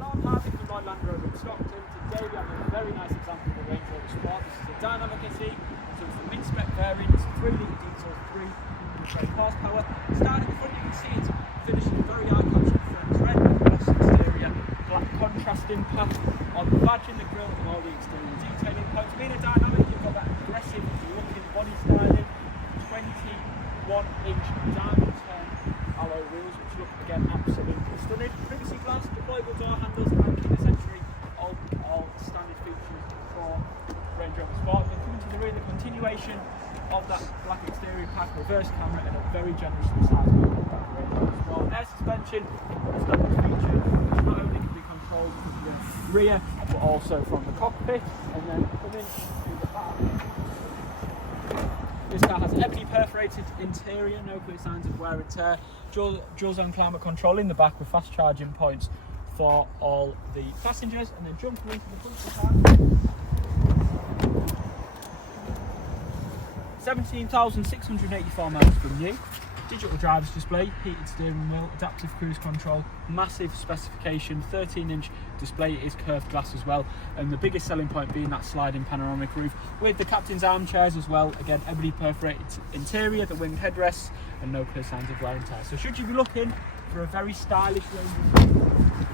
Hello, I'm Harvey from Lloyd Land Rover Stockton. Today we have a very nice example of the Range Rover Sport. This is a Dynamic SE, so it's the mid-spec variant. It's a 3-litre diesel, 300 horsepower. Starting at the front, you can see it's finished in a very eye-catching Firenze Red Paint exterior, black contrasting path on the badge in the grille and all the exterior detailing points. Being a Dynamic, you've got that aggressive looking body styling, 21-inch diamond turn alloy wheels, which look again absolutely stunning. Privacy glass, deployable door handles, and keyless entry, all standard features for Range Rover Sport. Then coming to the rear, the continuation of that black exterior pack, reverse camera, and a very generously sized wheel back Range Rover Sport. Air suspension, a standard feature, which not only can be controlled from the rear, but also from the cockpit. And then coming to the back, this car has Ebony perforated interior, no clear signs of wear and tear, dual zone climate control in the back with fast charging points for all the passengers. And then jumping into the front of the car, 17,684 miles from new, digital driver's display, heated steering wheel, adaptive cruise control, massive specification, 13-inch display. It is curved glass as well, and the biggest selling point being that sliding panoramic roof with the captain's armchairs as well. Again, Ebony perforated interior, the winged headrests, and no clear signs of wear and tear. So should you be looking for a very stylish Range Rover